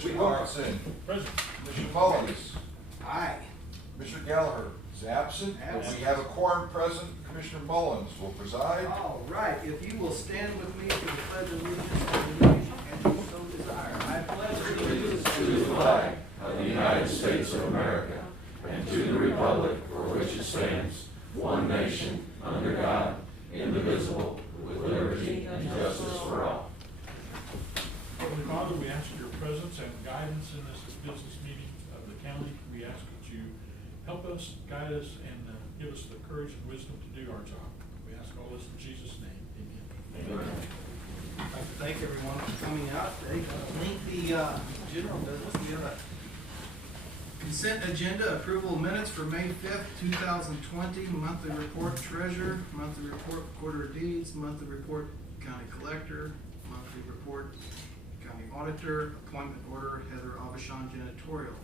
Mr. Wilkinson. Present. Mr. Mullins. Aye. Mr. Gallagher is absent. Absent. We have a quorum present. Commissioner Mullins will preside. All right, if you will stand with me for the pledge of allegiance to the nation and so desire. I pledge allegiance To the flag of the United States of America and to the republic for which it stands, one nation, under God, indivisible, with liberty and justice for all. Heavenly Father, we ask your presence and guidance in this business meeting of the county. We ask that you help us, guide us, and give us the courage and wisdom to do our job. We ask all this in Jesus' name. Amen. Amen. I'd like to thank everyone for coming out today. Lengthy general business. We have a consent agenda, approval of minutes for May 5th, 2020, monthly report treasurer, monthly report recorder of deeds, monthly report county collector, monthly report county auditor, appointment order Heather Avishon janitorial.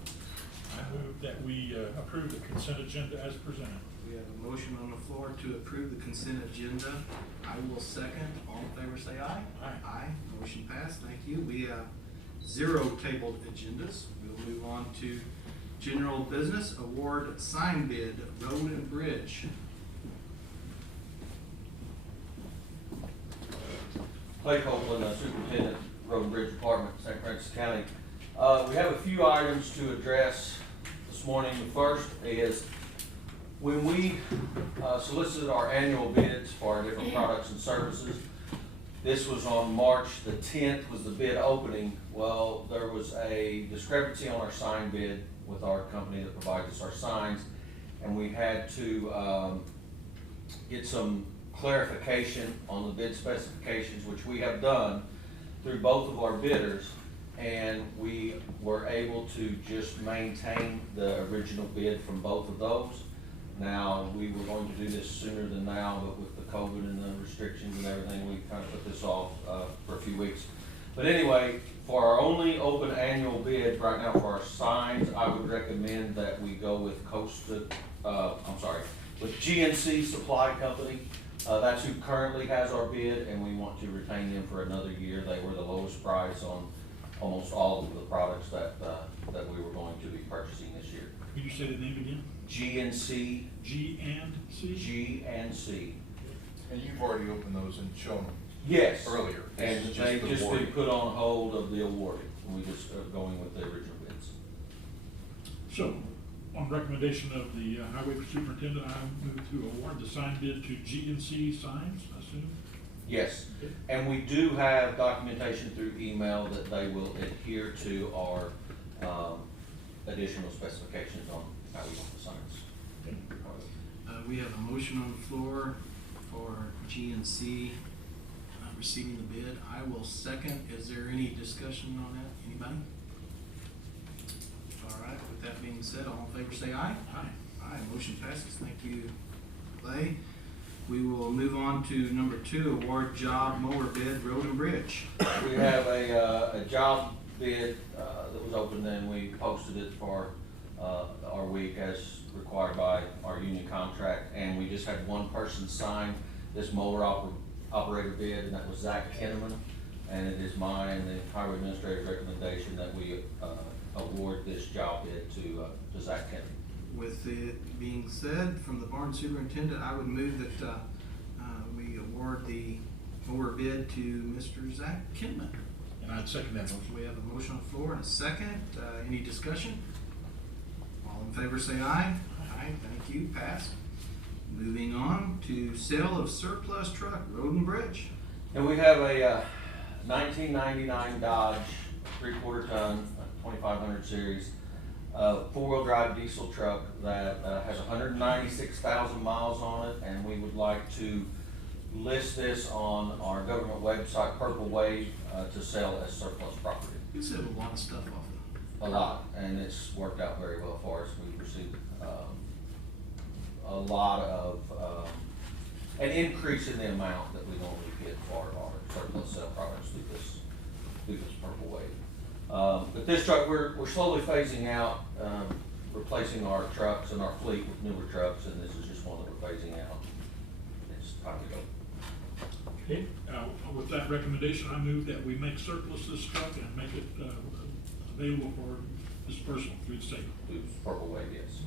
I move that we approve the consent agenda as presented. We have a motion on the floor to approve the consent agenda. I will second. All in favor say aye. Aye. Aye. Motion passed. Thank you. We have 0 tabled agendas. We'll move on to general business. Award sign bid, road and bridge. Clay Copeland, Superintendent, Road and Bridge Department, St. Francis County. We have a few items to address this morning. The first is when we solicited our annual bids for our different products and services. This was on March the 10th was the bid opening. Well, there was a discrepancy on our sign bid with our company that provides us our signs, and we had to get some clarification on the bid specifications, which we have done through both of our bidders, and we were able to just maintain the original bid from both of those. Now, we were going to do this sooner than now, but with the COVID and the restrictions and everything, we kind of put this off for a few weeks. But anyway, for our only open annual bid right now for our signs, I would recommend that we go with with GNC Supply Company. That's who currently has our bid, and we want to retain them for another year. They were the lowest price on almost all of the products that we were going to be purchasing this year. Could you say the name again? GNC. G and C? GNC. And you've already opened those and shown them Yes. earlier. And This is they the just award. been put on hold of the awarding. We just are going with the original bids. So, on recommendation of the highway superintendent, I move to award the sign bid to G&C Signs, I assume? Yes, and we do have documentation through email that they will adhere to our additional specifications on how we want the signs. Okay. We have a motion on the floor for GNC receiving the bid. I will second. Is there any discussion on that? Anybody? All right, with that being said, all in favor say aye. Aye. Aye, motion passes. Thank you, Clay. We will move on to number 2, award job mower bid, road and bridge. We have a job bid that was opened, and we posted it for our week as required by our union contract, and we just had one person sign this mower operator bid, and that was Zach Kinnaman, and it is mine and the highway administrator's recommendation that we award this job bid to Zach Kinnaman. With it being said, from the barn superintendent, I would move that we award the mower bid to Mr. Zach Kinman. And I'd second that motion. We have a motion on the floor and a second. Any discussion? All in favor say aye. Aye, thank you, passed. Moving on to sale of surplus truck, road and bridge. And we have a 1999 Dodge 3/4 ton, 2500 series, 4-wheel drive diesel truck that has 196,000 miles on it, and we would like to list this on our government website, Purple Wave, to sell as surplus property. You said a lot of stuff off of A lot, and it's worked out very well for us. We've received a lot of, an increase in the amount that we normally get for our surplus sale products through this Purple Wave. But this truck, we're slowly phasing out, replacing our trucks and our fleet with newer trucks, and this is just one that we're phasing out. It's time to go. Okay, with that recommendation, I move that we make surplus this truck and make it available for dispersal through the state. Through Purple Wave, yes.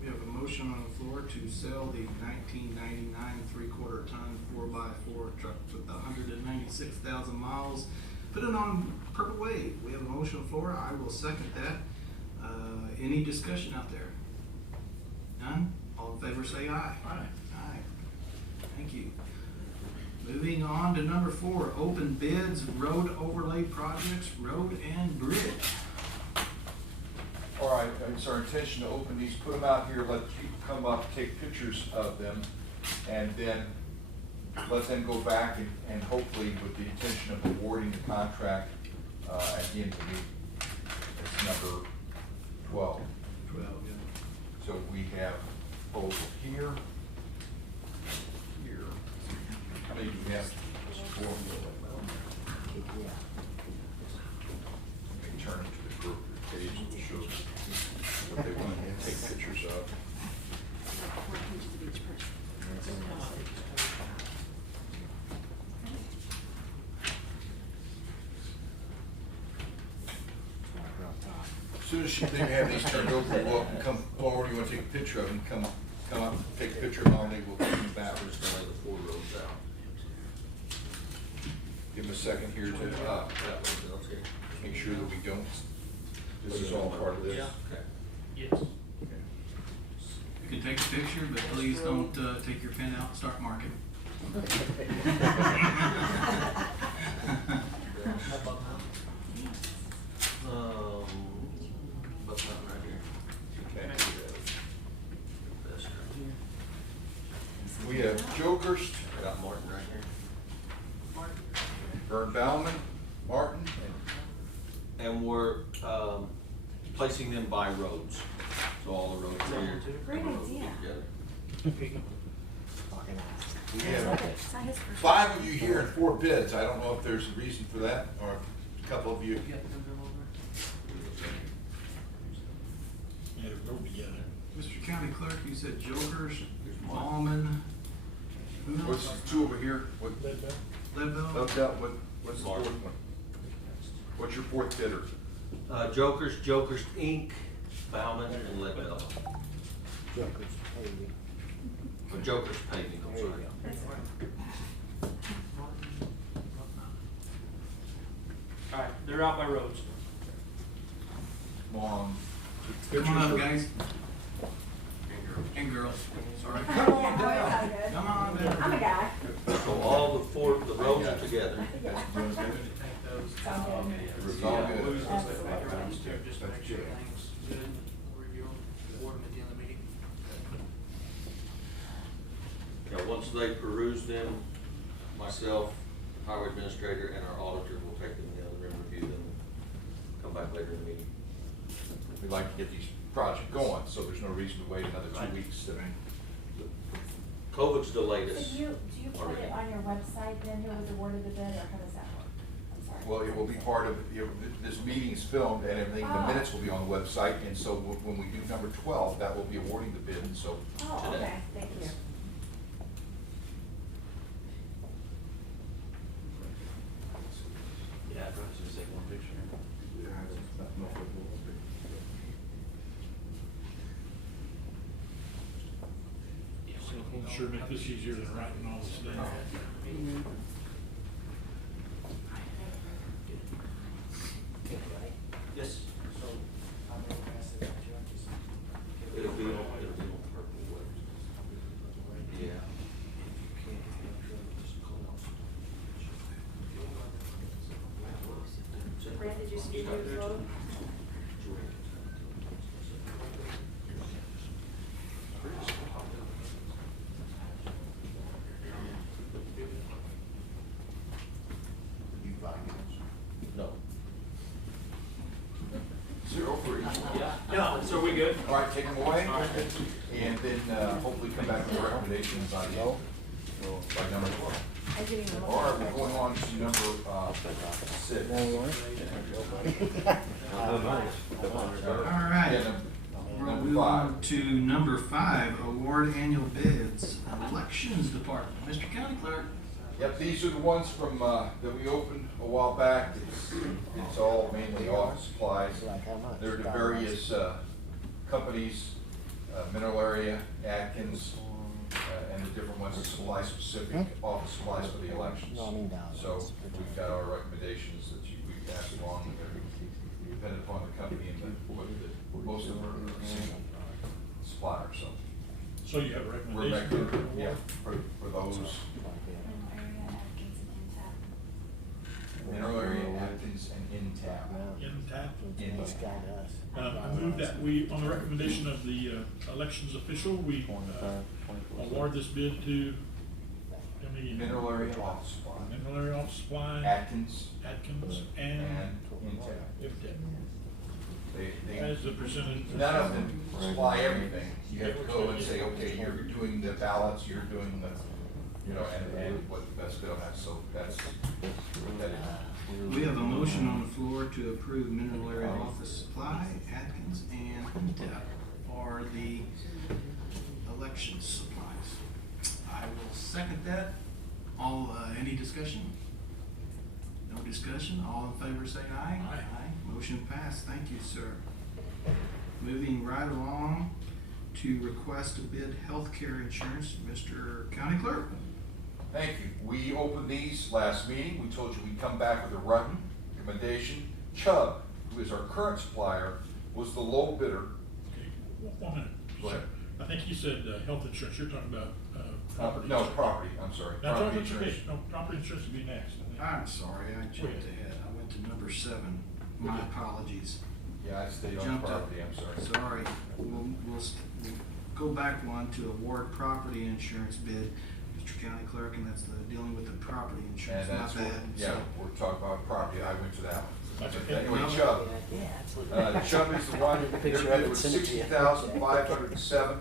We have a motion on the floor to sell the 1999 3/4 ton 4x4 truck with 196,000 miles. Put it on Purple Wave. We have a motion on the floor. I will second that. Any discussion out there? None? All in favor say aye. Aye. Aye. Thank you. Moving on to number 4, open bids, road overlay projects, road and bridge. All right, it's our intention to open these, put them out here, let people come up, take pictures of them, and then let them go back and hopefully with the intention of awarding the contract at the end of the meeting. It's number 12. 12, yeah. So we have proposal here, here. How many do we have? Just 4. Let me turn it to the group page that shows what they want to take pictures of. 4 pages of each person. As soon as they have these turned over, we'll come forward, you want to take a picture of them, come up, take a picture of them, and we'll come back. We're just gonna lay the 4 roads out. Give them a second here to, That one's okay. make sure that we don't, this is all part of this. Okay. Yes. Okay. You can take a picture, but please don't take your pen out and start marking. What's that right here? Okay. That's right here. We have Jokerst, I got Martin right here. Vern Bauman, Martin, And we're, placing them by roads. So all the roads are here. Great Roads idea. together. we It's have not his first. 5 of you here and 4 bids. I don't know if there's a reason for that, or a couple of you. Yeah, roll together. Mr. County Clerk, you said Jokers, Ballman, who What's else? the 2 over here? What, Leadville? what's the 4th one? What's your 4th bidder? Jokers Inc., Bauman, and Leadville. Or Jokers Paving, I'm sorry. All right, they're out by roads. Come on. Come on up, guys. And girls, sorry. Come Come on, on, I'm a guy. So all the roads are together. Yeah. Doing good? Sound good. It's all good. Just to make sure everything's good, review them, award them at the end of the meeting. Yeah, once they peruse them, myself, highway administrator, and our auditor will take them in the other room, review them, and come back later in the meeting. We'd like to get these projects going, so there's no reason to wait another 2 weeks. COVID's delayed So us. do you put it on your website then, who was awarded the bid, or how does that work? I'm sorry. Well, it will be part of, this meeting is filmed and everything, the Oh. minutes will be on the website, and so when we do number 12, that will be awarding the bid, and so. Oh, today. okay, thank you. Yeah, I'd probably just take one picture. Sure make this easier than writing all this down. Yes. It'll be on Purple Wave. Yeah. Brad, did you see your vote? No. 0 for each one. No, so are we good? All right, take them away, and then hopefully come back with recommendations by the, by number 12. I didn't even look. All right, we're going on to number 6. All right. Yeah, We'll number move 5. on to number 5, award annual bids, elections department. Mr. County Clerk? Yep, these are the ones from, that we opened a while back. It's all mainly office supplies. They're the various, companies, Mineral Area, Atkins, and the different ones that supply specific office supplies for the elections. So we've got our recommendations that we pass along, depending upon the company and most of them are a single supplier, so. So you have a We're recommendation? making, yeah, for those. Mineral area, Atkins, and Intab. Mineral Area, Atkins, and Intab. In tap? I move that we, on the recommendation of the elections official, we award this bid to Mineral Area Office Supply. Mineral Area Office Supply, Atkins Atkins, and and Intab. Intab. They, As the percentage. none of them supply everything. You have to go and say, okay, you're doing the ballots, you're doing the, you know, and what the best bid on that, so that's, that is. We have a motion on the floor to approve Mineral Area Office Supply, Atkins, and Intel for the election supplies. I will second that. All, any discussion? No discussion? All in favor say aye. Aye. Motion passed. Thank you, sir. Moving right along to request to bid healthcare insurance, Mr. County Clerk. Thank you. We opened these last meeting. We told you we'd come back with a recommendation. Chubb, who is our current supplier, was the low bidder. Okay, 1 minute. Go ahead. I think you said health insurance, you're talking about property. No, insurance. property, I'm sorry. That's Property okay, insurance. no, property insurance would be next. I think. I'm sorry, I jumped ahead. I went to number 7. My apologies. Yeah, I stayed on Jumped up. property, I'm sorry. Sorry. We'll go back one to award property insurance bid, Mr. County Clerk, and that's the dealing with the property insurance, And not that's what, bad. yeah, So, we're talking about property. I went to that one. That's But okay. anyway, No. Chubb. Chubb is the one, their Picture of bid it was sent to you. 60,507.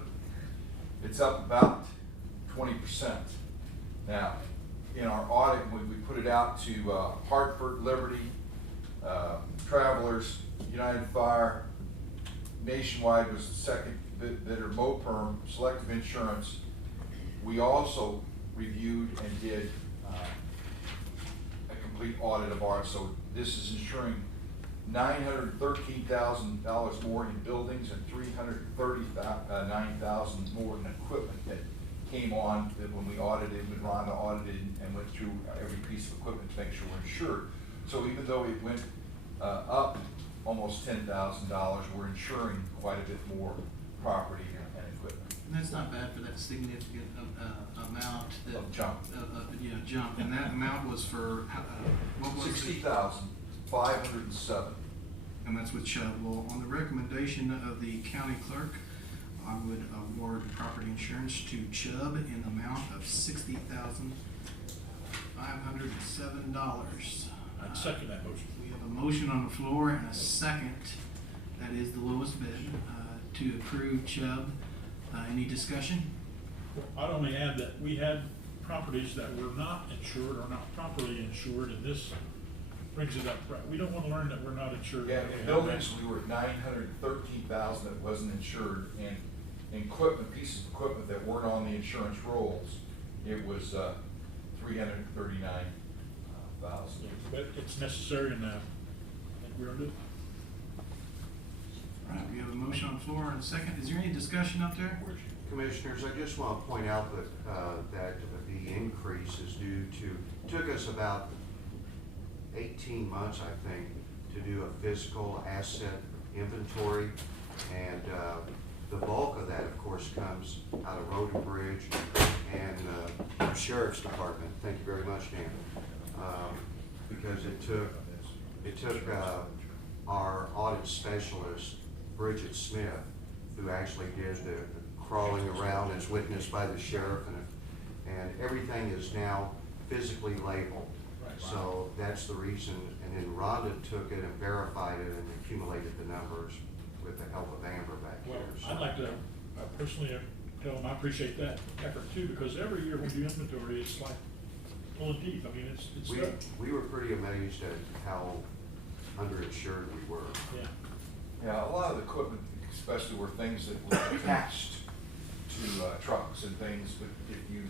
It's up about 20%. Now, in our audit, when we put it out to Hartford, Liberty, Travelers, United Fire, Nationwide was the second bidder, Moperm, Selective Insurance. We also reviewed and did a complete audit of ours, so this is insuring $913,000 more in buildings and $339,000 more in equipment that came on that when we audited, when Rhonda audited and went through every piece of equipment to make sure we're insured. So even though it went up almost $10,000, we're insuring quite a bit more property and equipment. and that's not bad for that significant amount that. Of jump. Jump, and that amount was for, what was it? 60,507. And that's with Chubb. Well, on the recommendation of the county clerk, I would award property insurance to Chubb in the amount of $60,507. I'd second that motion. We have a motion on the floor and a second, that is the lowest bid, to approve Chubb. Any discussion? I'd only add that we had properties that were not insured or not properly insured, and this brings it up. We don't want to learn that we're not insured. Yeah, in buildings, we were at 913,000 that wasn't insured, and in equipment, pieces of equipment that weren't on the insurance rolls, it was 339,000. But it's necessary, and I think we're good. All right, we have a motion on the floor and a second. Is there any discussion up there? Commissioners, I just want to point out that, that the increase is due to, took us about 18 months, I think, to do a physical asset inventory. And the bulk of that, of course, comes out of Road and Bridge and Sheriff's Department. Thank you very much, Dan. Because it took our audit specialist, Bridget Smith, who actually did the crawling around as witnessed by the sheriff, and everything is now physically labeled. So that's the reason, and then Rhonda took it and verified it and accumulated the numbers with the help of Amber back Well, here. So- I'd like to personally tell them I appreciate that effort too, because every year we do inventory, it's like pulling teeth. I mean, it's tough. We were pretty amazed at how underinsured we were. Yeah. Yeah, a lot of the equipment, especially were things that were attached to trucks and things, but if you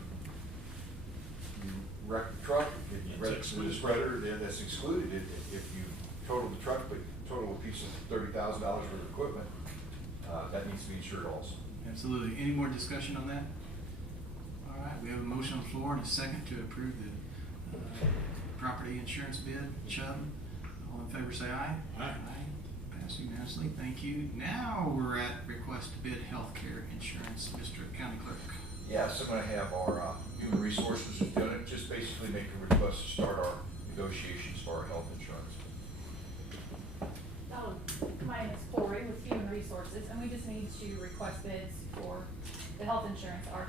wreck the truck, if you It's wreck the excluded. spreader, then that's excluded. If you total the truck, but total a piece of $30,000 worth of equipment, that needs to be insured also. Absolutely. Any more discussion on that? All right, we have a motion on the floor and a second to approve the property insurance bid. Chubb, all in favor say aye. Aye. Pass unanimously, thank you. Now we're at request to bid healthcare insurance, Mr. County Clerk. Yes, I'm gonna have our human resources who's done it, just basically make a request to start our negotiations for our health insurance. My name is Corey with Human Resources, and we just need to request bids for the health insurance. Our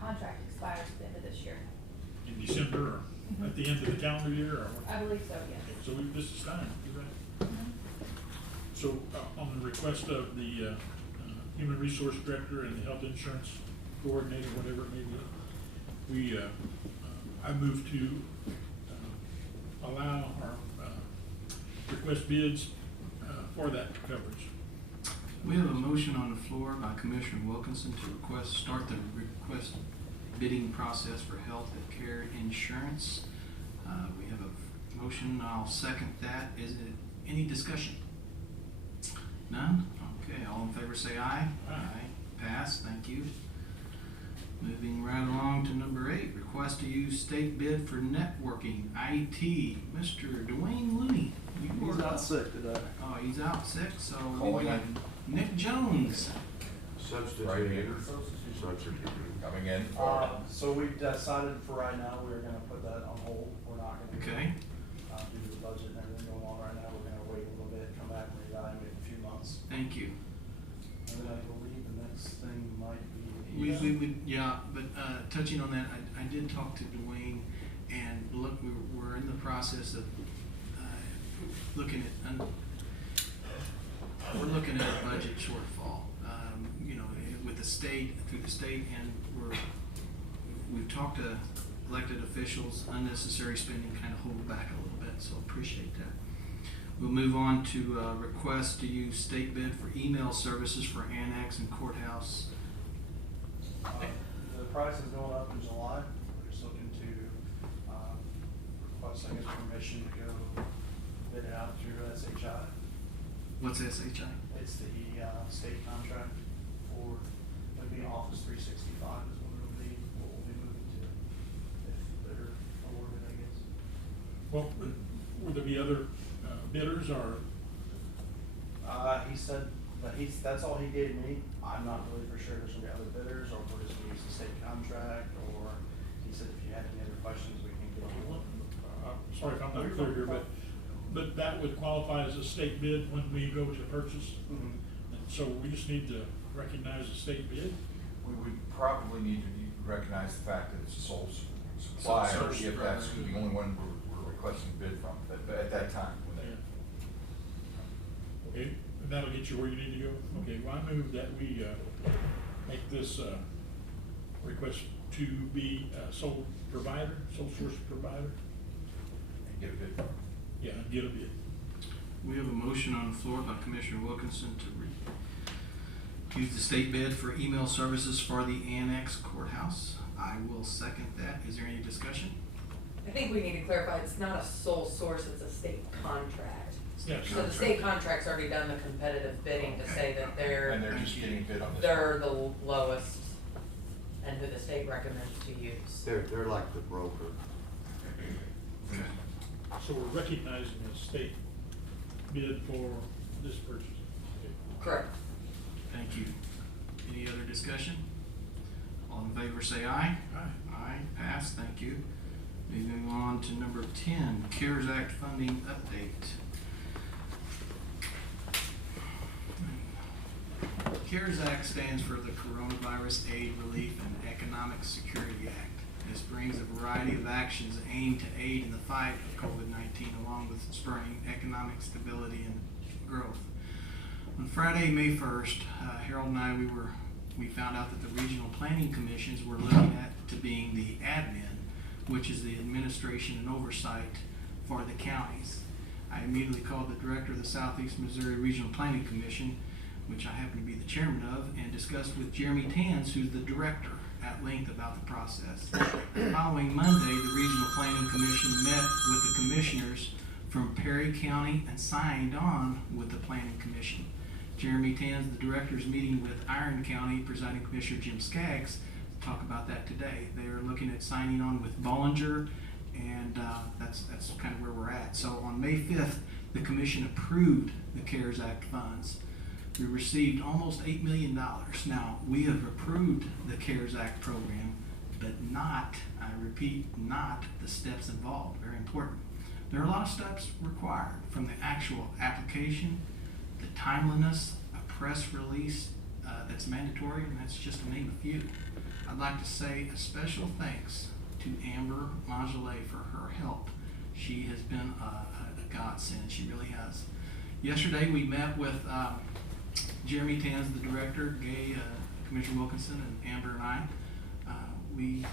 contract expires at the end of this year. In December, or at the end of the calendar year, or what? I believe so, yes. So this is time, you're right. So, on the request of the, Human Resource Director and the Health Insurance Coordinator, whatever it may be, we, I move to, allow our, request bids, for that coverage. We have a motion on the floor by Commissioner Wilkinson to start the request bidding process for health care insurance. We have a motion, I'll second that. Is it any discussion? None? Okay, all in favor say aye. Aye. Pass, thank you. Moving right along to number 8, request to use state bid for networking, IT. Mr. Dwayne Looney. He's out sick today. Oh, he's out sick, so Calling we've got in. Nick Jones. Substitute. Coming in. So we decided for right now, we're gonna put that on hold. We're not gonna. Okay. Due to the budget and everything going on right now, we're gonna wait a little bit, come back and reevaluate in a few months. Thank you. And then I believe the next thing might be. We would, yeah, but touching on that, I did talk to Dwayne, and look, we're in the process of looking at, we're looking at a budget shortfall, you know, with the state, through the state, and we've talked to elected officials, unnecessary spending kind of hold back a little bit, so appreciate that. We'll move on to request to use state bid for email services for annex and courthouse. The price is going up in July. We're just looking to, request, I guess, permission to go bid it out through SHI. What's SHI? It's the, state contract for, it'll be Office 365 is what it'll be, what we'll be moving to, if they're awarded, I guess. Well, will there be other, bidders, or? He said that that's all he gave me. I'm not really for sure there's gonna be other bidders, or if we're just gonna use the state contract, or he said if you had any other questions, we can get on. Sorry if I'm not clear here, but that would qualify as a state bid when we go to purchase? Mhm. And so we just need to recognize a state bid? We would probably need to recognize the fact that it's a sole supplier, Sole if that's supplier. the only one we're requesting bid from, at that time. when they- Okay, and that'll get you where you need to go? Okay, well, I move that we, make this, request to be a sole provider, sole source provider. And get a bid from them. Yeah, and get a bid. We have a motion on the floor by Commissioner Wilkinson to use the state bid for email services for the annex courthouse. I will second that. Is there any discussion? I think we need to clarify, it's not a sole source, it's a state contract. Yes. So the state contract's already done the competitive bidding to say that And they're just getting bid on this. they're the lowest and who the state recommends to use. They're like the broker. Okay. So we're recognizing a state bid for this purchase. Okay. Correct. Thank you. Any other discussion? All in favor say aye. Aye. Aye, pass, thank you. Moving on to number 10, CARES Act funding update. CARES Act stands for the Coronavirus Aid, Relief, and Economic Security Act. This brings a variety of actions aimed to aid in the fight of COVID-19, along with spurring economic stability and growth. On Friday, May 1st, Harold and I, we found out that the regional planning commissions were looking at to being the admin, which is the administration and oversight for the counties. I immediately called the director of the Southeast Missouri Regional Planning Commission, which I happen to be the chairman of, and discussed with Jeremy Tans, who's the director, at length about the process. The following Monday, the Regional Planning Commission met with the commissioners from Perry County and signed on with the Planning Commission. Jeremy Tanz, the director, is meeting with Iron County Presiding Commissioner Jim Skaggs to talk about that today. They are looking at signing on with Bollinger, and that's kind of where we're at. So on May 5th, the commission approved the CARES Act funds. We received almost $8 million. Now, we have approved the CARES Act program, but not, I repeat, not the steps involved. Very important. There are a lot of steps required, from the actual application, the timeliness, a press release that's mandatory, and that's just to name a few. I'd like to say a special thanks to Amber Magelay for her help. She has been a godsend. She really has. Yesterday we met with Jeremy Tanz, the director, Gay, Commissioner Wilkinson, and Amber and I. We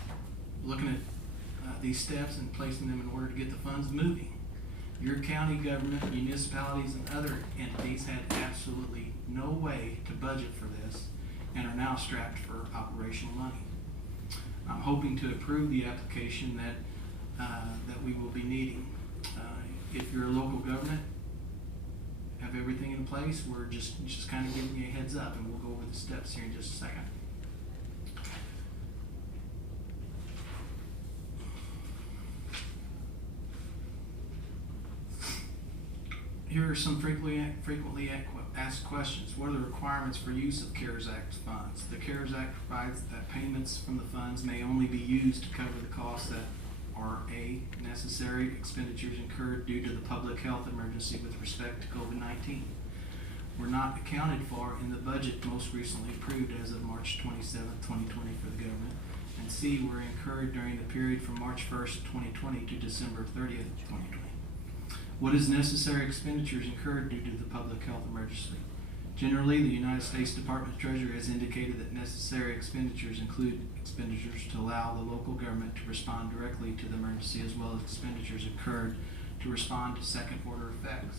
looking at these steps and placing them in order to get the funds moving. Your county government, municipalities, and other entities had absolutely no way to budget for this and are now strapped for operational money. I'm hoping to approve the application that we will be needing. If you're a local government, have everything in place, we're just kind of giving you a heads up, and we'll go over the steps here in just a second. Here are some frequently asked questions. What are the requirements for use of CARES Act funds? The CARES Act provides that payments from the funds may only be used to cover the costs that are A, necessary expenditures incurred due to the public health emergency with respect to COVID-19. Were not accounted for in the budget most recently approved as of March 27, 2020 for the government. And C, were incurred during the period from March 1st, 2020 to December 30th, 2020. What is necessary expenditures incurred due to the public health emergency? Generally, the United States Department of Treasury has indicated that necessary expenditures include expenditures to allow the local government to respond directly to the emergency, as well as expenditures incurred to respond to second-order effects.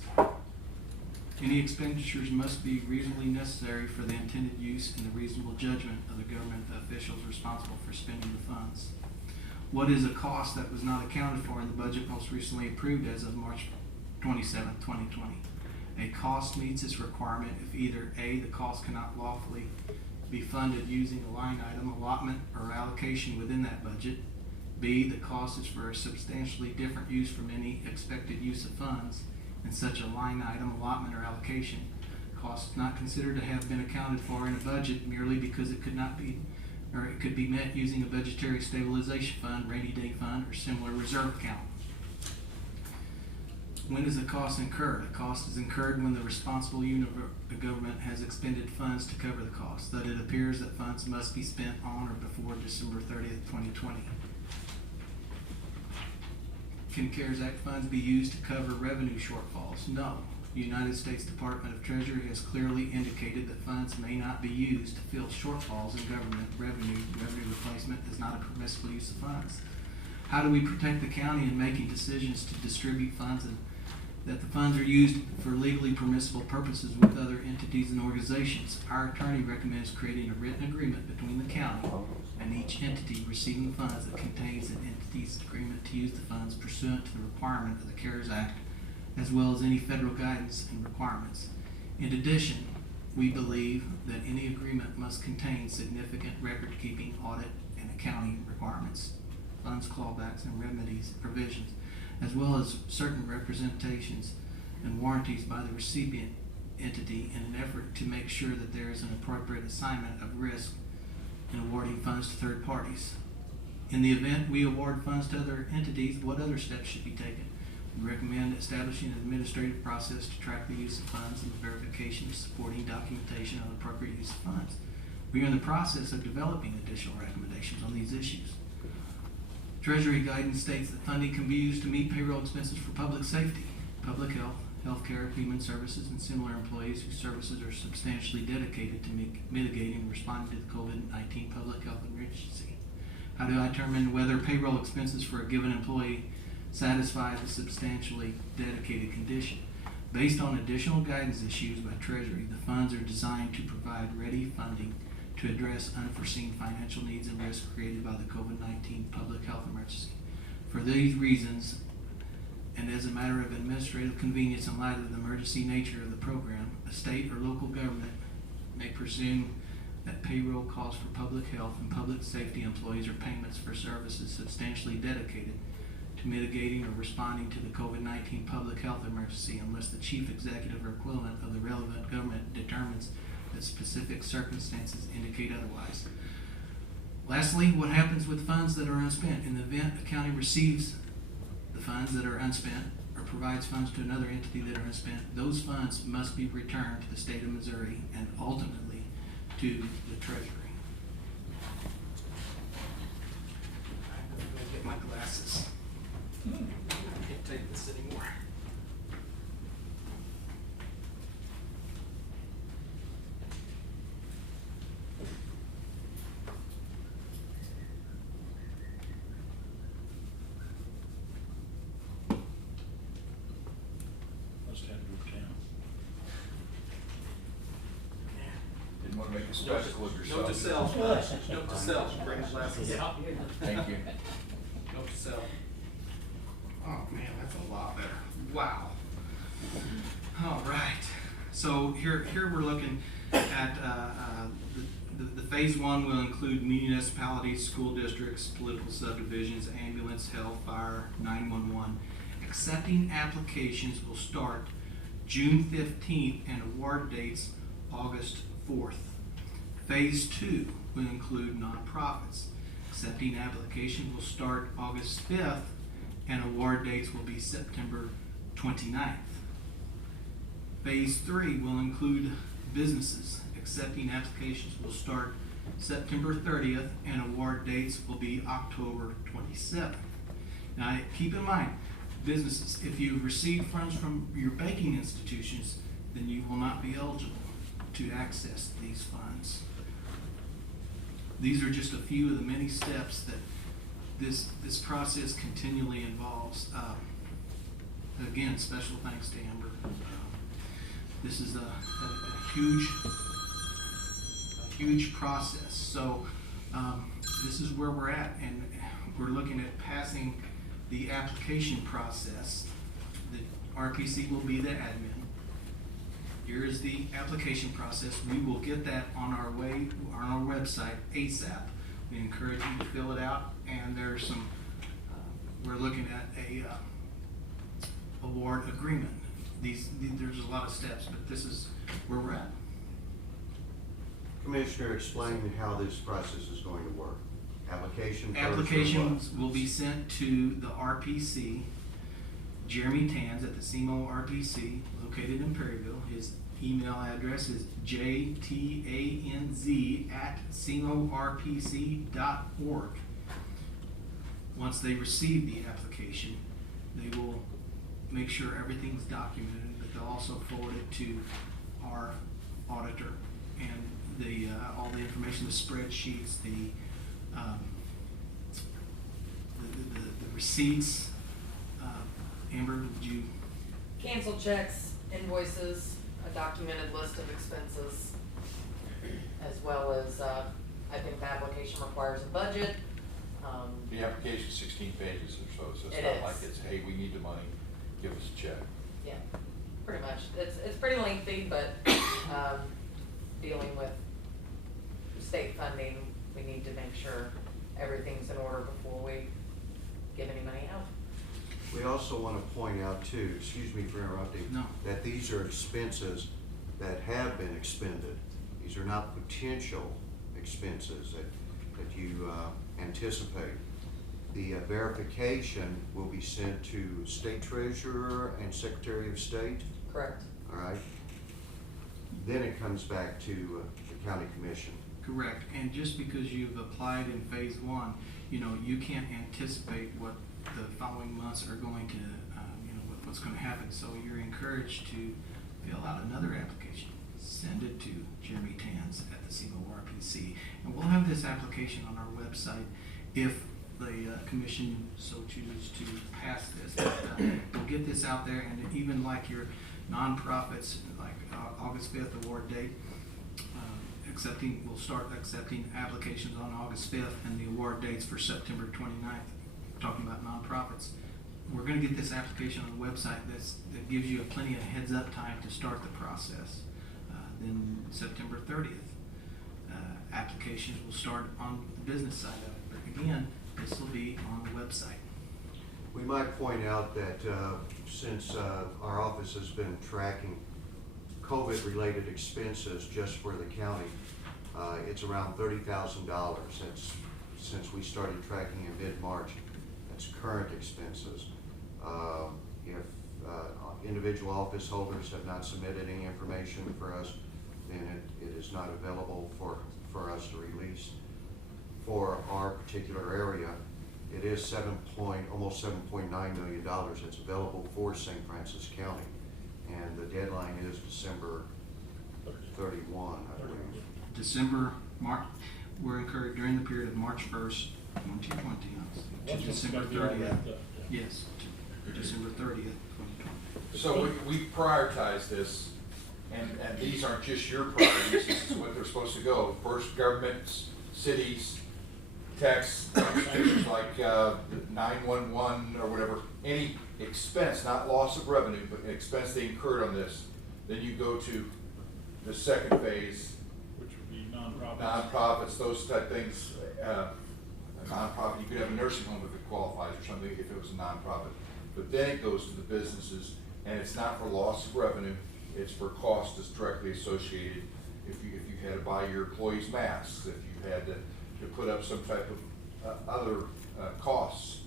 Any expenditures must be reasonably necessary for the intended use and the reasonable judgment of the government officials responsible for spending the funds. What is a cost that was not accounted for in the budget most recently approved as of March 27, 2020? A cost meets its requirement if either A, the cost cannot lawfully be funded using a line item, allotment, or allocation within that budget. B, the cost is for a substantially different use from any expected use of funds, and such a line item, allotment, or allocation cost is not considered to have been accounted for in a budget merely because it could not be, or it could be met using a budgetary stabilization fund, rainy day fund, or similar reserve account. When is the cost incurred? A cost is incurred when the responsible unit of government has expended funds to cover the cost, that it appears that funds must be spent on or before December 30th, 2020. Can CARES Act funds be used to cover revenue shortfalls? No. The United States Department of Treasury has clearly indicated that funds may not be used to fill shortfalls in government revenue. Revenue replacement is not a permissible use of funds. How do we protect the county in making decisions to distribute funds and that the funds are used for legally permissible purposes with other entities and organizations? Our attorney recommends creating a written agreement between the county and each entity receiving the funds that contains an entity's agreement to use the funds pursuant to the requirement of the CARES Act, as well as any federal guidance and requirements. In addition, we believe that any agreement must contain significant record-keeping, audit, and accounting requirements, funds clawbacks, and remedies provisions, as well as certain representations and warranties by the recipient entity in an effort to make sure that there is an appropriate assignment of risk in awarding funds to third parties. In the event we award funds to other entities, what other steps should be taken? We recommend establishing an administrative process to track the use of funds and the verification of supporting documentation of appropriate use of funds. We are in the process of developing additional recommendations on these issues. Treasury guidance states that funding can be used to meet payroll expenses for public safety, public health, healthcare, human services, and similar employees whose services are substantially dedicated to mitigating and responding to the COVID-19 public health emergency. How do I determine whether payroll expenses for a given employee satisfy the substantially dedicated condition? Based on additional guidance issues by Treasury, the funds are designed to provide ready funding to address unforeseen financial needs and risks created by the COVID-19 public health emergency. For these reasons, and as a matter of administrative convenience in light of the emergency nature of the program, a state or local government may presume that payroll costs for public health and public safety employees or payments for services substantially dedicated to mitigating or responding to the COVID-19 public health emergency unless the chief executive or equivalent of the relevant government determines that specific circumstances indicate otherwise. Lastly, what happens with funds that are unspent? In the event a county receives the funds that are unspent or provides funds to another entity that are unspent, those funds must be returned to the state of Missouri and ultimately to the Treasury. I'm gonna get my glasses. I can't take this anymore. Must have to go to town. Didn't want to make a spectacle of yourself. Note to self, note to self, bring glasses. Yeah. Thank you. Note to self. Oh man, that's a lot better. Wow. All right. So here we're looking at the phase one will include municipalities, school districts, political subdivisions, ambulance, health, fire, 911. Accepting applications will start June 15th and award dates August 4th. Phase two will include nonprofits. Accepting applications will start August 5th and award dates will be September 29th. Phase three will include businesses. Accepting applications will start September 30th and award dates will be October 27th. Now keep in mind, businesses, if you've received funds from your banking institutions, then you will not be eligible to access these funds. These are just a few of the many steps that this process continually involves. Again, special thanks to Amber. This is a huge process. So this is where we're at, and we're looking at passing the application process. The RPC will be the admin. Here is the application process. We will get that on our website ASAP. We encourage you to fill it out, and there's some. We're looking at a award agreement. There's a lot of steps, but this is where we're at. Commissioner, explain how this process is going to work. Application first or what? Applications will be sent to the RPC, Jeremy Tanz at the SEMO RPC, located in Perryville. His email address is jtanz@semorpc.org. Once they receive the application, they will make sure everything's documented, but they'll also forward it to our auditor and all the information, the spreadsheets, the receipts. Amber, would you? Cancel checks, invoices, a documented list of expenses, as well as, I think the application requires a budget. The application's 16 pages or so it's It not is. like it's, hey, we need the money, give us a check. Yeah, pretty much. It's pretty lengthy, but, dealing with state funding, we need to make sure everything's in order before we give any money out. We also want to point out too, excuse me for interrupting, No. that these are expenses that have been expended. These are not potential expenses that you anticipate. The verification will be sent to State Treasurer and Secretary of State, Correct. all right? Then it comes back to the County Commission. Correct, and just because you've applied in phase one, you can't anticipate what the following months are going to, what's going to happen. So you're encouraged to fill out another application, send it to Jeremy Tanz at the SEMO RPC, and we'll have this application on our website if the commission so chooses to pass this. But, we'll get this out there, and even like your nonprofits, like August 5th award date, we'll start accepting applications on August 5th and the award dates for September 29th. We're talking about nonprofits. We're gonna get this application on the website that gives you plenty of heads up time to start the process. Then September 30th, applications will start on the business side of it. But again, this will be on the website. We might point out that since our office has been tracking COVID-related expenses just for the county, it's around $30,000 since we started tracking in mid-March. That's current expenses. If individual office holders have not submitted any information for us, then it is not available for us to release. For our particular area, it is almost $7.9 million that's available for St. Francis County. And the deadline is December 31, I believe. March, we're incurred during the period of March 1st, 2020, to December 30th. Yes, to December 30th, 2020. So we prioritize this, and these aren't just your priorities, this is what they're supposed to go. First, governments, cities, tax things like 911 or whatever, any expense, not loss of revenue, but expense they incurred on this. Then you go to the second phase, Which would be nonprofits. nonprofits, those type things. A nonprofit, you could have a nursing home if it qualifies or something, if it was a nonprofit. But then it goes to the businesses, and it's not for loss of revenue, it's for cost that's directly associated. If you had to buy your employees masks, if you had to put up some type of other costs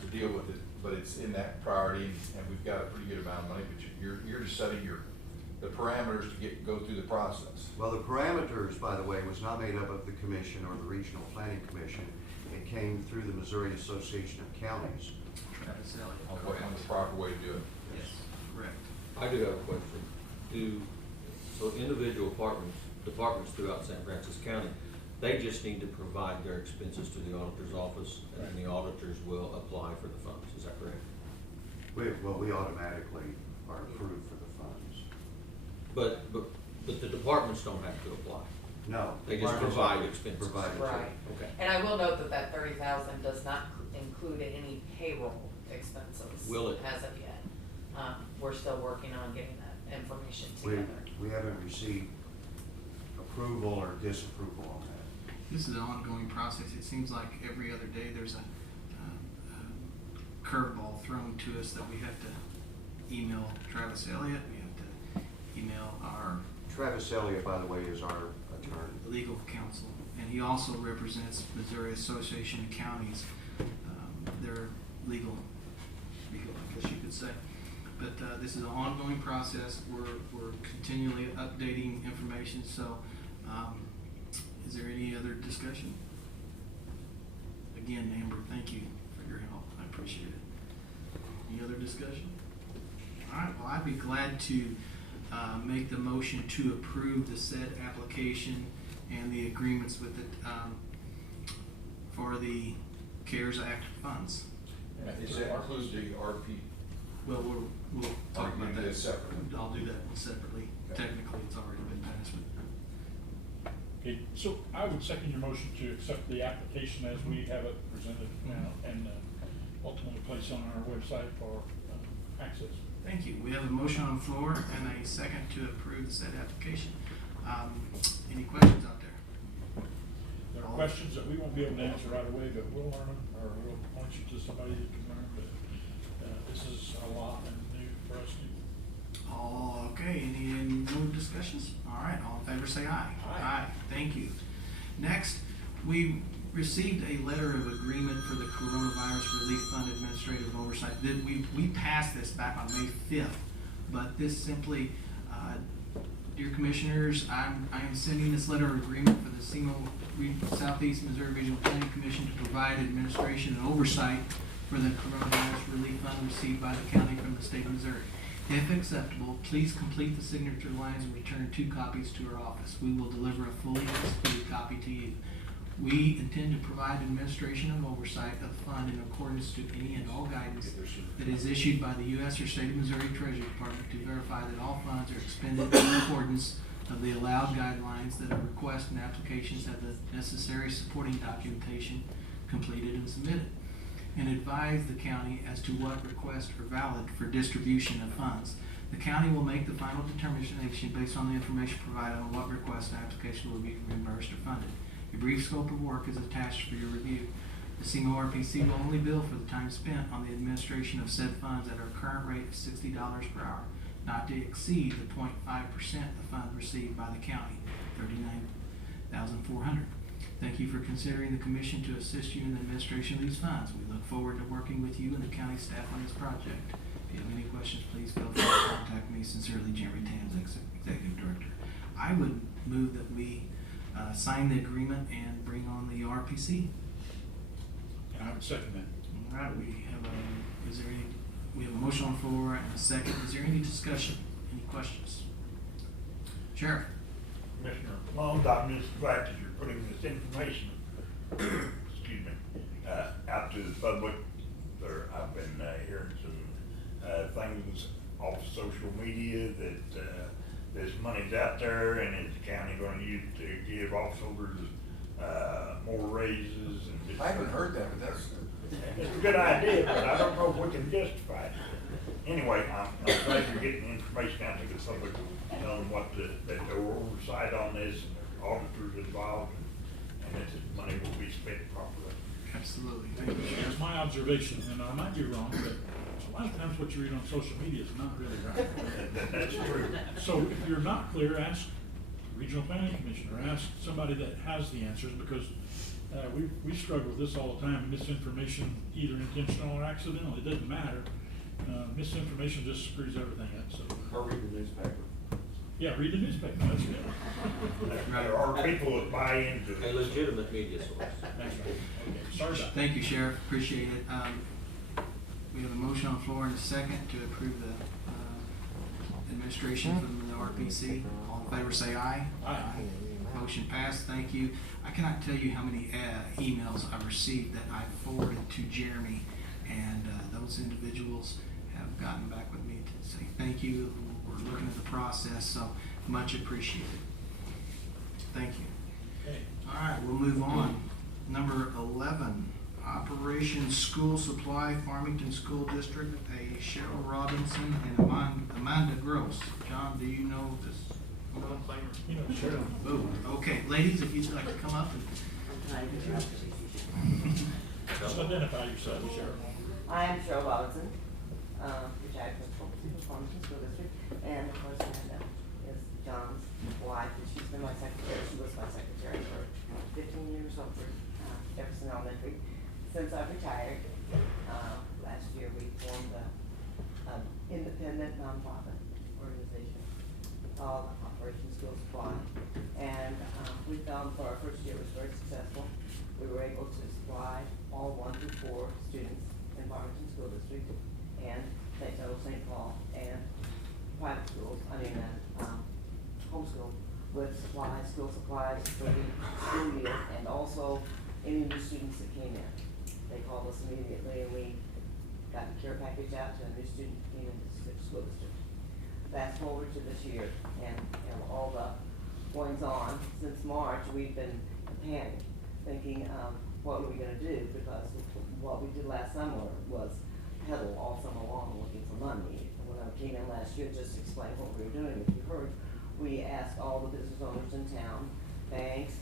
to deal with it, but it's in that priority, and we've got a pretty good amount of money, but you're just setting the parameters to go through the process. Well, the parameters, by the way, was not made up of the commission or the Regional Planning Commission. It came through the Missouri Association of Counties. Travis Elliott, On the proper way to do it. Yes, correct. I do have a question. So individual departments throughout St. Francis County, they just need to provide their expenses to the auditor's office, and then the auditors will apply for the funds, is that correct? We automatically are approved for the funds. But the departments don't have to apply. No. They just provide expenses. Provided. Right. Okay. And I will note that 30,000 does not include any payroll expenses. Will it? As of yet. We're still working on getting that information We together. haven't received approval or disapproval on that. This is an ongoing process. It seems like every other day there's a curveball thrown to us that we have to email Travis Elliott, we have to email our Travis Elliott, by the way, is our attorney. legal counsel, and he also represents Missouri Association of Counties, their legal, I guess you could say. But this is an ongoing process. We're continually updating information. So, is there any other discussion? Again, Amber, thank you for your help. I appreciate it. Any other discussion? All right. Well, I'd be glad to make the motion to approve the said application and the agreements with it for the CARES Act funds. Does that include the RP? Well, we'll talk about do that. that separately. I'll do that one separately. Okay. Technically, it's already been passed, but Okay, so I would second your motion to accept the application as we have it presented now and ultimately place on our website for access. thank you. We have a motion on the floor and a second to approve the said application. Any questions out there? There are questions that we won't be able to answer right away, but we'll learn them, or we'll point you to somebody that can learn, but this is a lot and new for us to. Oh, okay, any more discussions? All right, all in favor say aye. Aye. Thank you. Next, we received a letter of agreement for the Coronavirus Relief Fund Administrative Oversight. We passed this back on May 5th, but this simply, dear commissioners, I am sending this letter of agreement for the Southeast Missouri Regional Planning Commission to provide administration and oversight for the Coronavirus Relief Fund received by the county from the state of Missouri. If acceptable, please complete the signature lines and return 2 copies to our office. We will deliver a fully executed copy to you. We intend to provide administration and oversight of the fund in accordance to any and all guidance that is issued by the U.S. or State of Missouri Treasury Department to verify that all funds are expended in accordance of the allowed guidelines, that a request and applications have the necessary supporting documentation completed and submitted, and advise the county as to what requests are valid for distribution of funds. The county will make the final determination based on the information provided on what request and application will be reimbursed or funded. A brief scope of work is attached for your review. The CMORPC will only bill for the time spent on the administration of said funds at our current rate of $60 per hour, not to exceed the 0.5% of funds received by the county, $39,400. Thank you for considering the commission to assist you in the administration of these funds. We look forward to working with you and the county staff on this project. If you have any questions, please feel free to contact me. Sincerely, Jeremy Tams, Executive Director. I would move that we sign the agreement and bring on the RPC. And I would second that. All right, we have a motion on the floor and a second. Is there any discussion? Any questions? Sheriff? Commissioner Long, I'm just glad that you're putting this information, excuse me, out to the public. I've been hearing some things off social media that this money's out there, and is the county going to use to give officers more raises? And I haven't heard that, but that's. it's a good idea, but I don't know if we can justify it. Anyway, I'm glad you're getting the information out to the public, telling what that there were oversight on this, and auditors involved, and that this money will be spent properly. Absolutely. Thank you, Sheriff. It's my observation, and I might be wrong, but a lot of times what you read on social media is not really right. That's true. So if you're not clear, ask Regional Planning Commission, or ask somebody that has the answers, because we struggle with this all the time. Misinformation, either intentional or accidental, it doesn't matter. Misinformation just screws everything up. So. Or read the newspaper. Yeah, read the newspaper. That's good. There are people that buy into A it. legitimate media source. That's right. Okay. Sorry about that. Thank you, Sheriff. Appreciate it. We have a motion on the floor and a second to approve the administration from the RPC. All in favor say aye. Aye. Motion passed. Thank you. I cannot tell you how many emails I've received that I forwarded to Jeremy, and those individuals have gotten back with me to say thank you. We're looking at the process, so much appreciated. Thank you. Okay. All right, we'll move on. Number 11, Operation School Supply, Farmington School District, a Cheryl Robinson and Amanda Gross. John, do you know this? You know, sure. Oh, okay. Ladies, if you'd like to come up and. Just identify yourself, Sheriff. I am Cheryl Robinson, retired principal of Farmington School District, and of course Amanda is John's wife, and she's been my secretary. She was my secretary for 15 years over Jefferson Elementary. Since I've retired, last year we formed an independent nonprofit organization called Operation School Supply, and we found for our first year it was very successful. We were able to supply all 1 through 4 students in Farmington School District and St. Joseph, St. Paul, and private schools, homeschool, with supplies, school supplies for the school year, and also any new students that came in. They called us immediately, and we got the care package out to a new student who came into the school district. Fast forward to this year, and all the goings on since March, we've been in panic, thinking, what are we going to do? Because what we did last summer was peddle all summer long looking for money. And when I came in last year, just to explain what we were doing, if you heard, we asked all the business owners in town, banks,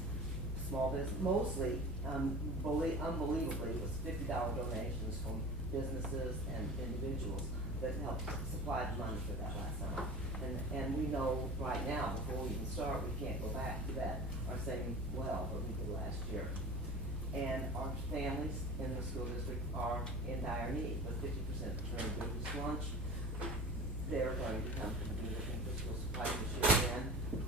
small business, mostly, unbelievably, it was $50 donations from businesses and individuals that helped supply the money for that last summer. And we know right now, before we even start, we can't go back to that, our same well that we did last year. And our families in the school district are in dire need, with 50% reduced lunch. They're going to come to be looking for school supply this year, and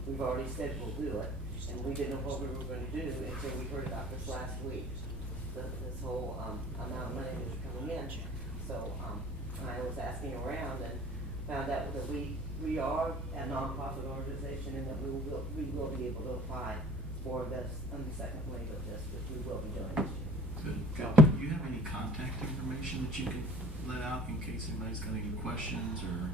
we've already said we'll do it. And we didn't know what we were going to do until we heard about this last week, this whole amount of money that was coming in. So I was asking around and found out that we are a nonprofit organization, and that we will be able to apply for this on the second wave of this, which we will be doing this year. Good. Good. Do you have any contact information that you can let out in case anybody's got any questions or?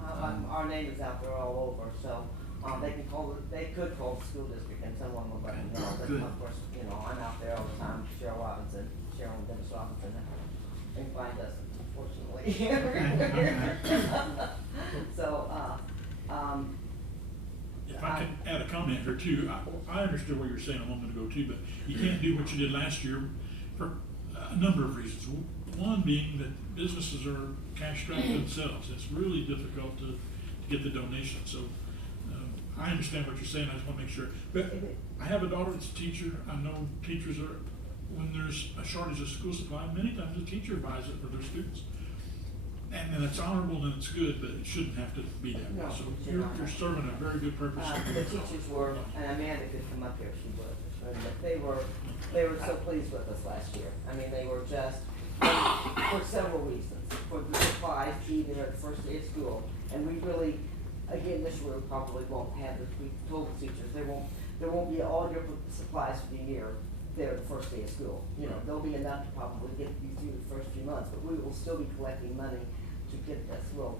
Our name is out there all over, so They could call the school district and someone will let them know, but Good. of course, you know, I'm out there all the time, Cheryl and Dennis Robinson, and find us, unfortunately. So, If I can add a comment here too, I understood what you were saying a moment ago too, but you can't do what you did last year for a number of reasons. One being that businesses are cash strapped themselves. It's really difficult to get the donation, so, I understand what you're saying, I just wanna make sure. But I have a daughter that's a teacher, I know teachers are, when there's a shortage of school supply, many times the teacher buys it for their students. And it's honorable and it's good, but it shouldn't have to be that way, No, so it should you're not. serving a very good purpose. The teachers were, and Amanda could come up here if she would, but they were so pleased with us last year. I mean, they were just, for several reasons, for the supplies, either at the first day of school, and we really, again, this year we probably won't have this, we told the teachers, there won't be all your supplies for the year there the first day of school. You know, there'll be enough to probably get you through the first few months, but we will still be collecting money to get this. Well,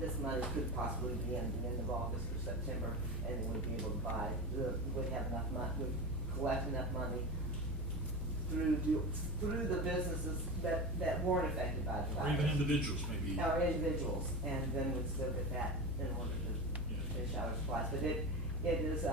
this money could possibly be in the end of August or September, and we'd be able to buy, we'd have enough money, we'd collect enough money through the businesses that weren't affected by the Or virus. even individuals maybe. Our individuals, and then we'd still get that in order to finish our supplies. But it is,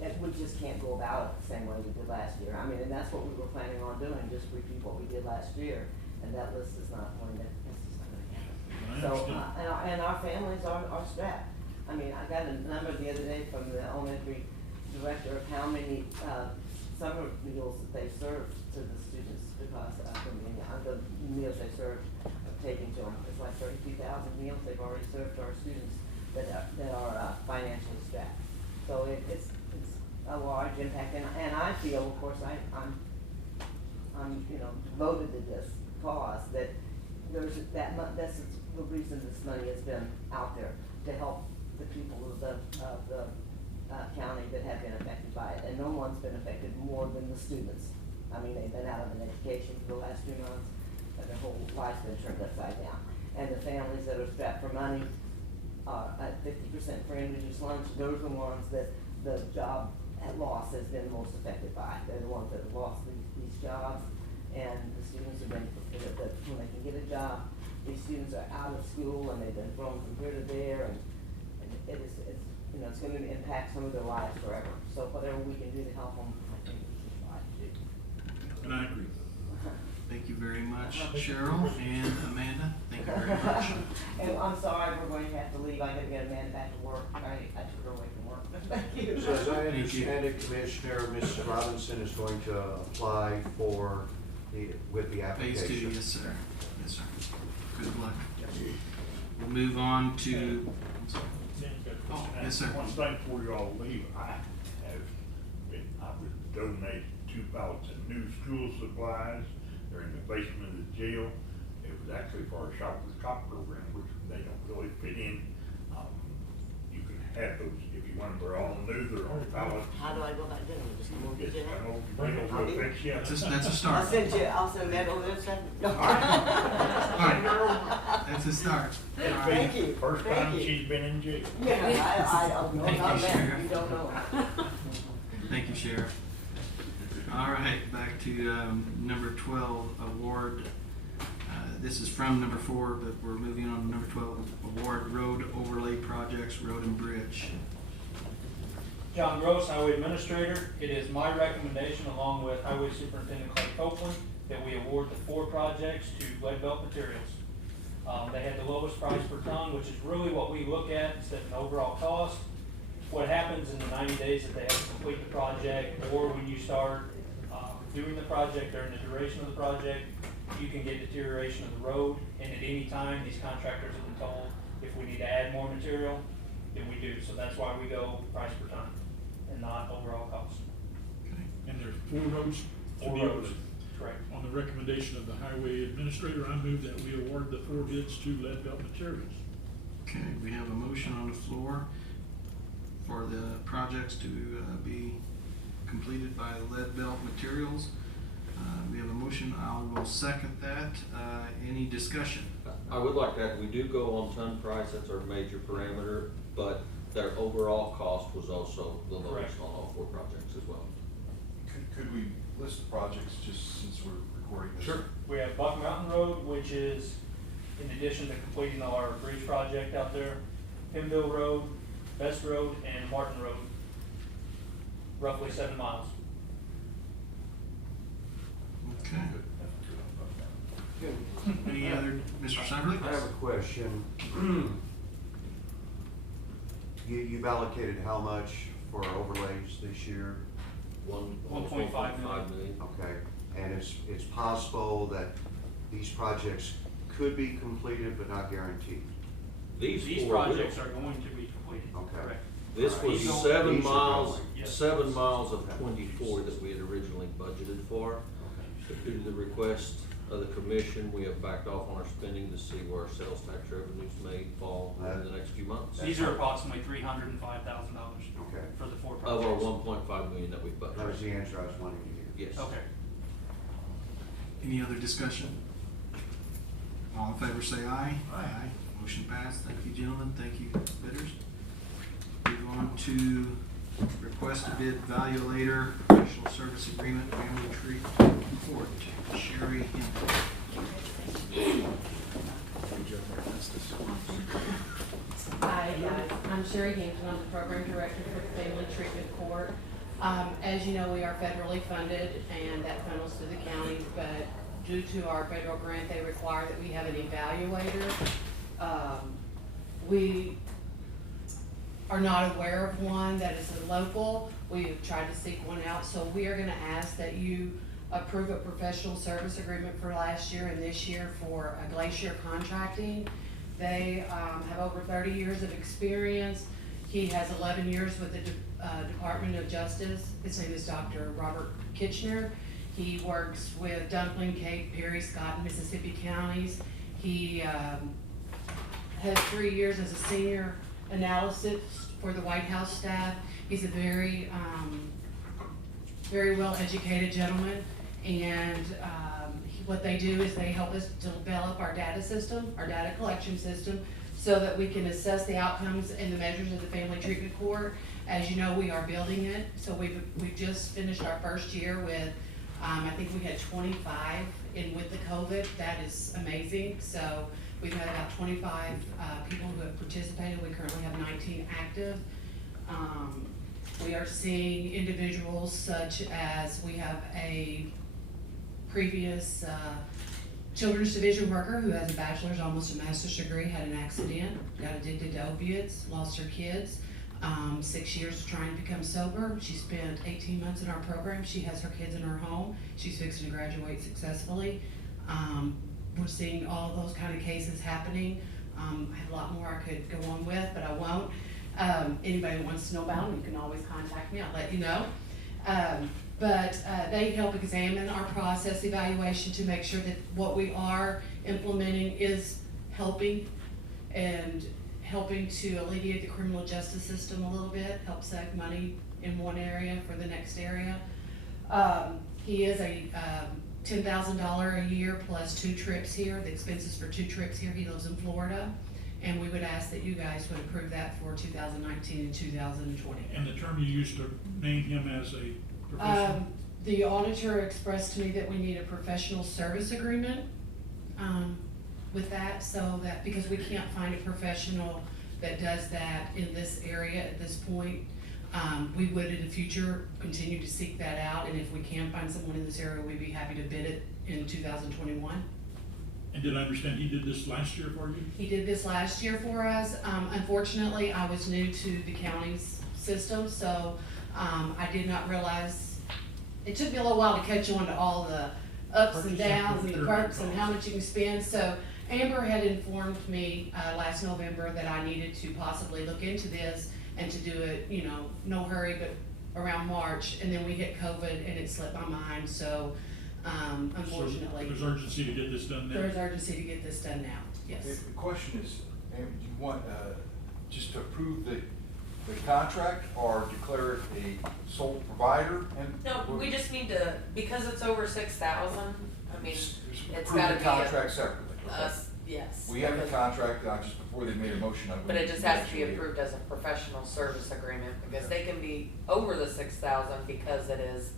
we just can't go about it the same way we did last year. I mean, and that's what we were planning on doing, just repeat what we did last year, and that list is not going to, it's just not gonna happen. I So, understand. and our families are strapped. I mean, I got a number the other day from the elementary director of how many, summer meals that they served to the students because of the meals they served of taking to them. It's like 32,000 meals they've already served to our students that are financially strapped. So it's a large impact, and I feel, of course, I'm devoted to this cause, that that's the reason this money has been out there, to help the people of the county that have been affected by it, and no one's been affected more than the students. I mean, they've been out of an education for the last 2 months, and their whole life's been turned upside down. And the families that are strapped for money, at 50% for Indigenous lunch, those are the ones that the job at loss has been most affected by. They're the ones that have lost these jobs, and the students have been, that when they can get a job, these students are out of school and they've been thrown from here to there, and it's going to impact some of their lives forever. So whatever we can do to help them, I think we should try to do. And I agree. Thank you very much, Cheryl and Amanda. Thank you very much. And I'm sorry, we're going to have to leave. I gotta get Amanda back to work. I took her away from work. Thank you. So as I Thank you. understand it, Commissioner, Mrs. Robinson is going to apply for with the Phase 2, application. yes, sir. Yes, sir. Good luck. We'll move on to, I'm sorry. Dan's got a Oh, question. yes, sir. One thing before you all leave, I was donated 2 pallets of new school supplies. They're in the basement of the jail. It was actually for our Shop with Cop program, which they don't really fit in. You can have those if you want them. They're all new, they're on pallets. How do I go about doing it? Just come over Yes, to I you? know, bring them to a fix, yeah. That's a I'll start. send that over there second. All right. That's a start. Thank you. First Thank time you. she's been in jail. Yeah, I don't know, Thank you, not that, Sheriff. you don't know. Thank you, Sheriff. All right, back to number 12, award. This is from number 4, but we're moving on to number 12, award road overlay projects, road and bridge. John Gross, Highway Administrator. It is my recommendation, along with Highway Superintendent Clay Copeland, that we award the 4 projects to Lead Belt Materials. They had the lowest price per ton, which is really what we look at instead of an overall cost. What happens in the 90 days that they have to complete the project, or when you start doing the project during the duration of the project, you can get deterioration of the road, and at any time, these contractors have been told, if we need to add more material, then we do. So that's why we go price per ton and not overall cost. Okay. And there's 4 roads to 4 be roads, awarded. correct. On the recommendation of the highway administrator, I move that we award the 4 bids to Lead Belt Materials. Okay, we have a motion on the floor for the projects to be completed by Lead Belt Materials. We have a motion, I will second that. Any discussion? I would like that, we do go on ton price, that's our major parameter, but their overall cost was also the lowest Correct. on all 4 projects as well. Could we list the projects just since we're recording this? Sure. We have Buck Mountain Road, which is in addition to completing our bridge project out there, Hempville Road, Best Road, and Martin Road, roughly 7 miles. Okay. Any other, Mr. Summerly? I have a question. You've allocated how much for overlays this year? 1.5 million. Okay, and it's possible that these projects could be completed but not guaranteed? These 4 will. projects are going to be completed. Okay. Correct. This was These are- 7 these are miles, going. Yes. 7 miles of 24 that we had originally budgeted for. But due to the request of the commission, we have backed off on our spending to see where our sales tax revenues may fall in the next few months. These are approximately $305,000 Okay, for the 4 Of our projects. 1.5 million that we've that was budgeted. the answer I was wanting to hear. Yes. Okay. Any other discussion? All in favor say aye. Aye. Motion passed. Thank you, gentlemen. Thank you, bidders. Move on to request a bid valuator, professional service agreement, family tree court. Sherry Hinkle. Hi, guys. I'm Sherry Hampton. I'm the program director for the Family Treatment Court. As you know, we are federally funded, and that funnels to the county, but due to our federal grant, they require that we have an evaluator. We are not aware of one that is a local. We have tried to seek one out, so we are gonna ask that you approve a professional service agreement for last year and this year for Glacier Contracting. They have over 30 years of experience. He has 11 years with the Department of Justice. His name is Dr. Robert Kitchener. He works with Dumpling, Cape, Perry, Scott, and Mississippi counties. He has 3 years as a senior analyst for the White House staff. He's a very, very well-educated gentleman, and what they do is they help us develop our data system, our data collection system, so that we can assess the outcomes and the measures of the Family Treatment Court. As you know, we are building it, so we've just finished our first year with, I think we had 25, and with the COVID, that is amazing. So we've had about 25 people who have participated. We currently have 19 active. We are seeing individuals such as, we have a previous children's division worker who has a bachelor's, almost a master's degree, had an accident, got addicted to opiates, lost her kids. 6 years trying to become sober. She spent 18 months in our program. She has her kids in her home. She's fixing to graduate successfully. We're seeing all those kind of cases happening. I have a lot more I could go on with, but I won't. Anybody who wants to know about them, you can always contact me. I'll let you know. But they help examine our process evaluation to make sure that what we are implementing is helping to alleviate the criminal justice system a little bit, help save money in one area for the next area. He is a $10,000 a year plus 2 trips here, the expenses for 2 trips here. He lives in Florida, and we would ask that you guys would approve that for 2019 and 2020. And the term you used to name him as a professional? The auditor expressed to me that we need a professional service agreement with that, so that, because we can't find a professional that does that in this area at this point. We would in the future continue to seek that out, and if we can find someone in this area, we'd be happy to bid it in 2021. And did I understand he did this last year for you? He did this last year for us. Unfortunately, I was new to the county's system, so I did not realize, it took me a little while to catch on to all the ups and downs and the perks and how much you can spend. So Amber had informed me last November that I needed to possibly look into this and to do it, you know, no hurry, but around March. And then we hit COVID and it slipped my mind, so unfortunately. So there's urgency to get this done now? There's urgency to get this done now, yes. The question is, do you want just to approve the contract or declare it a sole provider? And No, we just need to, because it's over 6,000, I mean, it's approve gotta the be contract separately. us, Yes. We have the contract, I just, before they made a motion, I. But it just has to be approved as a professional service agreement, because they can be over the 6,000 because it is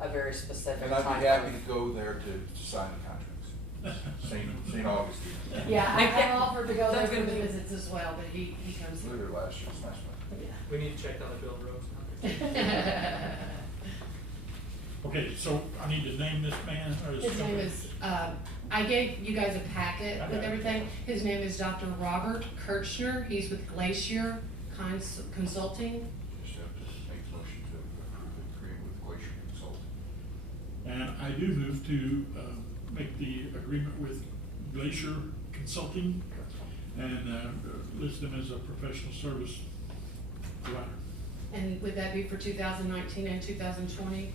a very specific And I'd type be happy of. to go there to sign the contracts. St. Augustine. Yeah, I've offered to go there That's for gonna the be- visits as well, but he comes. I was there last year, it's a nice one. Yeah. We need to check on the Bill Roads. Okay, so I need to name this man or this His name company? is, I gave you guys a packet I with got it. everything. His name is Dr. Robert Kirchner. He's with Glacier Consulting. Just have to make the motion to approve the agreement with Glacier Consulting. And I do move to, make the agreement with Glacier Consulting and, list them as a professional service provider. And would that be for 2019 and 2020?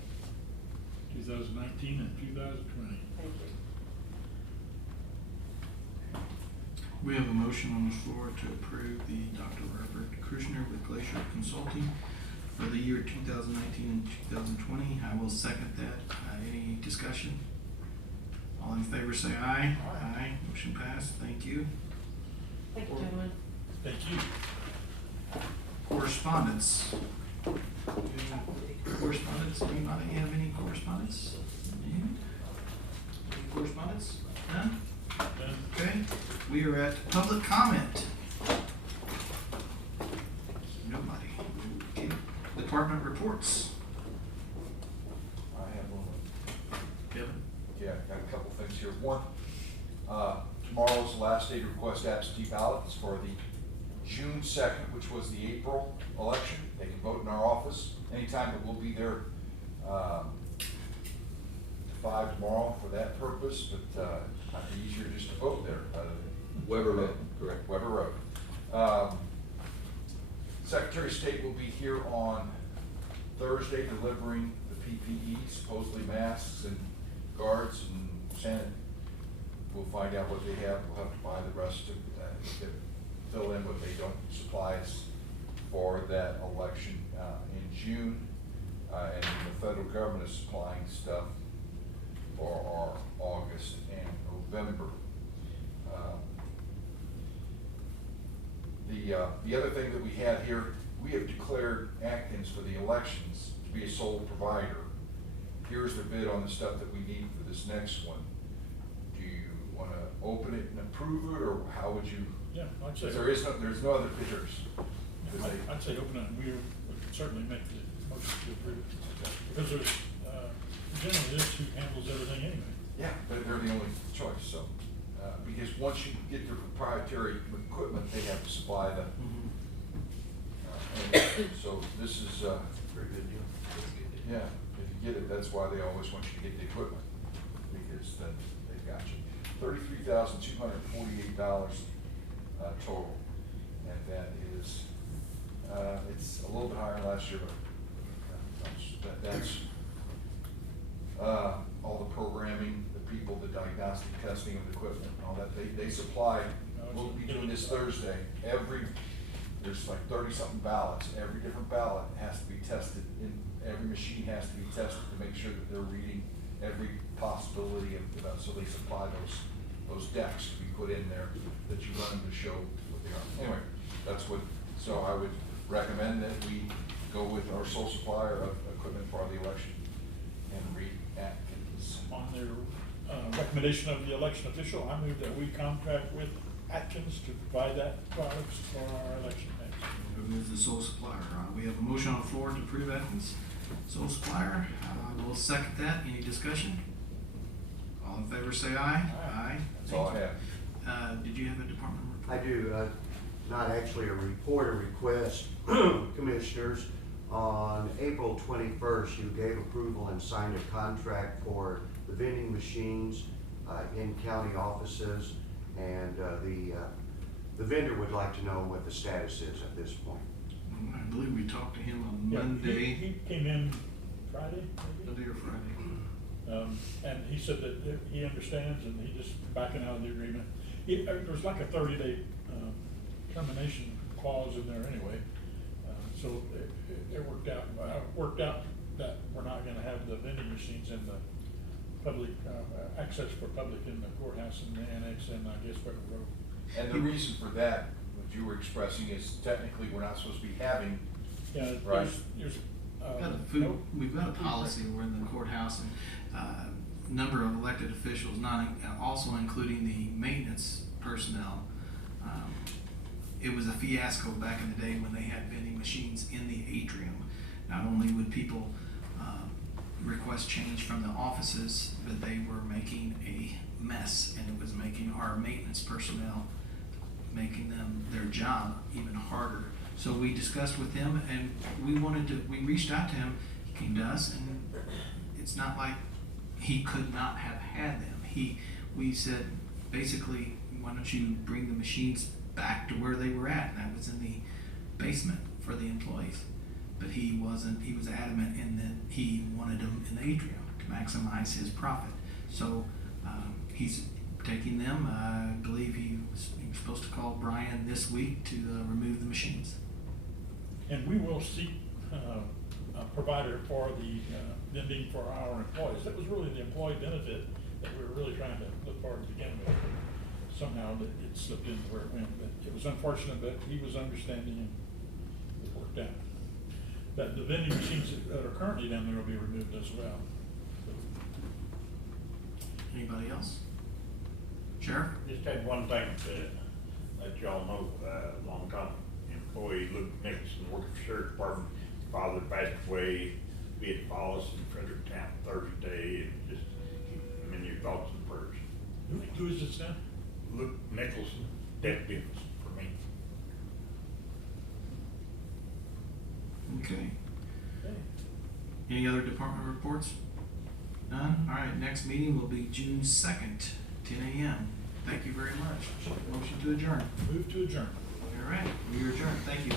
2019 and 2020. Thank you. We have a motion on the floor to approve the Dr. Robert Kirschner with Glacier Consulting for the year 2019 and 2020. I will second that. Any discussion? All in favor say aye. Aye. Motion passed. Thank you. Thank you, gentlemen. Thank you. Correspondence. Correspondence, anybody have any correspondence? Any correspondence? None? Okay, we are at public comment. Nobody. Okay. Department reports. I have one. Kevin? Yeah, got a couple things here. One, tomorrow's the last day to request absentee ballots for the June 2nd, which was the April election. They can vote in our office anytime, but we'll be there 5 tomorrow for that purpose, but might be easier just to vote there. Weber Road, correct. Weber Road. Secretary of State will be here on Thursday delivering the PPE, supposedly masks and guards and sanit. We'll find out what they have. We'll have to buy the rest to fill in what they don't supply us for that election in June. And the federal government is supplying stuff for our August and November. The other thing that we had here, we have declared Atkins for the elections to be a sole provider. Here's the bid on the stuff that we need for this next one. Do you want to open it and approve it, or how would you? Yeah, I'd say. There's no other bidders. I'd say open it, and we would certainly make the motion to approve it. Because there's, generally this who handles everything anyway. Yeah, they're the only choice, so, because once you get their proprietary equipment, they have to supply the, and so this is, Pretty good deal. yeah, if you get it, that's why they always want you to get the equipment, because then they've got you. $33,248, total, and that is, it's a little bit higher than last year, but that's all the programming, the people, the diagnostic testing of the equipment, and all that, they supply. We'll be doing this Thursday. There's like 30-something ballots. Every different ballot has to be tested, every machine has to be tested to make sure that they're reading every possibility of, so they supply those decks to be put in there that you run to show what they are. Anyway, that's what, so I would recommend that we go with our sole supplier of equipment for the election, and Reed Atkins. On their recommendation of the election official, I move that we contract with Atkins to provide that products for our election days. Who is the sole supplier? We have a motion on the floor to approve Atkins, sole supplier. I will second that. Any discussion? All in favor say aye. Aye. That's all I have. Did you have a department report? I do, not actually a report, a request, Commissioners. On April 21st, you gave approval and signed a contract for the vending machines in county offices, and the vendor would like to know what the status is at this point. I believe we talked to him on Yeah, Monday. He came in Friday, maybe? Monday or Friday. And he said that he understands and he just backing out of the agreement. There's like a 30-day termination clause in there anyway. So it worked out that we're not gonna have the vending machines in the public, access for public in the courthouse and the annex and I guess Federal Road. And the reason for that, what you were expressing, is technically we're not supposed to be having, Yeah, Right. there's, We've got a policy, we're in the courthouse, and, number of elected officials, also including the maintenance personnel. It was a fiasco back in the day when they had vending machines in the atrium. Not only would people, request change from the offices, but they were making a mess, and it was making our maintenance personnel, making them, their job even harder. So we discussed with him, and we reached out to him, he came to us, and it's not like he could not have had them. We said, basically, why don't you bring the machines back to where they were at, and that was in the basement for the employees. But he wasn't, he was adamant in that he wanted them in the atrium to maximize his profit. So, he's taking them, I believe he was supposed to call Brian this week to remove the machines. and we will seek, a provider for the, vending for our employees. That was really the employee benefit that we were really trying to look forward to begin with. Somehow that it slipped into where it went, but it was unfortunate, but he was understanding and it worked out. But the vending machines that are currently down there will be removed as well. Anybody else? Sheriff? Just had one thing to let y'all know, long-time employee Luke Nicholson, working for Sheriff Department, his father passed away, we had Wallace in Fredericktown Thursday, and just keep him in your thoughts and prayers. Who is this now? Luke Nicholson, death benefits for me. Okay. Any other department reports? None? All right, next meeting will be June 2nd, 10 a.m. Thank you very much. Motion to adjourn. Move to adjourn. All right, we are adjourned. Thank you.